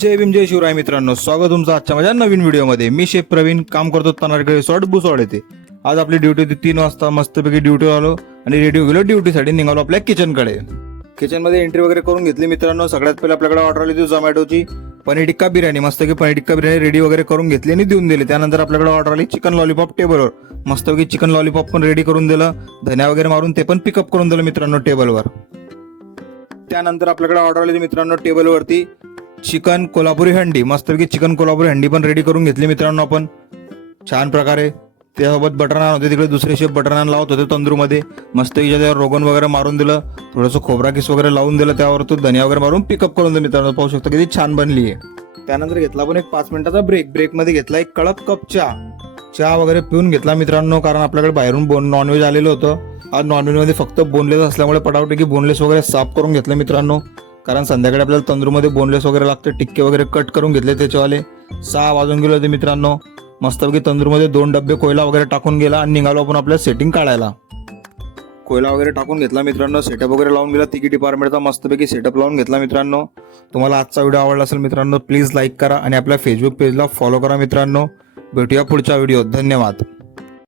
जय भीम जय शिवराय मित्रांनो, स्वागत तुमचं आजच्या माझ्या नवीन व्हिडिओमध्ये। मी शेफ प्रवीण, काम करतो तनारगड रिसॉर्ट बुसवाड येथे। आज आपली ड्युटी होती 3 वाजता, मस्तपैकी ड्युटी आलो आणि रेडी गेलो ड्युटीसाठी। निघालो आपल्या किचनकडे। किचनमध्ये एंट्री वगैरे करून घेतली मित्रांनो। सगळ्यात पहिले आपल्याकडे ऑर्डर आली होती झोमॅटोची पनीर टिक्का बिर्याणी। मस्तपैकी पनीर टिक्का बिर्याणी रेडी वगैरे करून घेतली आणि देऊन दिली। त्यानंतर आपल्याकडे ऑर्डर आली चिकन लॉलीपॉप टेबलवर। मस्तपैकी चिकन लॉलीपॉप पण रेडी करून दिलं, धन्या वगैरे मारून ते पण पिकअप करून दिलं मित्रांनो टेबलवर। त्यानंतर आपल्याकडे ऑर्डर आली मित्रांनो टेबलवरती चिकन कोल्हापुरी हंडी। मस्तपैकी चिकन कोल्हापुरी हंडी पण रेडी करून घेतली मित्रांनो आपण छान प्रकारे। त्यासोबत बटर नान होते, तिकडे दुसरे शेफ बटर नान लावत होते तंदूरमध्ये। मस्तपैकी त्यावर रोगन वगैरे मारून दिलं, थोडंसं खोबरा किस वगैरे लावून दिलं, त्यावर तो धनिया वगैरे मारून पिकअप करून दिलं मित्रांनो। पाहू शकता किती छान बनली आहे। त्यानंतर घेतला आपण एक 5 मिनिटाचा ब्रेकमध्ये घेतला एक कडक कप चहा वगैरे पिऊन घेतला मित्रांनो, कारण आपल्याकडे बाहेरून नॉनव्हेज आलेलं होतं। आज नॉनव्हेजमध्ये फक्त बोनलेस असल्यामुळे पटापटी बोनलेस वगैरे साफ करून घेतलं मित्रांनो, कारण संध्याकाळी आपल्याला तंदूरमध्ये बोनलेस वगैरे लागते। टिक्के वगैरे कट करून घेतले त्याच्यावाले। 6 वाजून गेले होते मित्रांनो। मस्तपैकी तंदूरमध्ये 2 डब्बे कोयला वगैरे टाकून गेला आणि निघालो आपण आपल्या सेटिंग काढायला। कोयला वगैरे टाकून घेतला मित्रांनो, सेटअप वगैरे लावून गेला। तिकी डिपार्टमेंटचा मस्तपैकी सेटअप लावून घेतला मित्रांनो। तुम्हाला आजचा व्हिडिओ आवडला असेल मित्रांनो, प्लीज लाईक करा आणि आपल्या फेसबुक पेजला फॉलो करा मित्रांनो। भेटूया पुढच्या व्हिडिओत, धन्यवाद।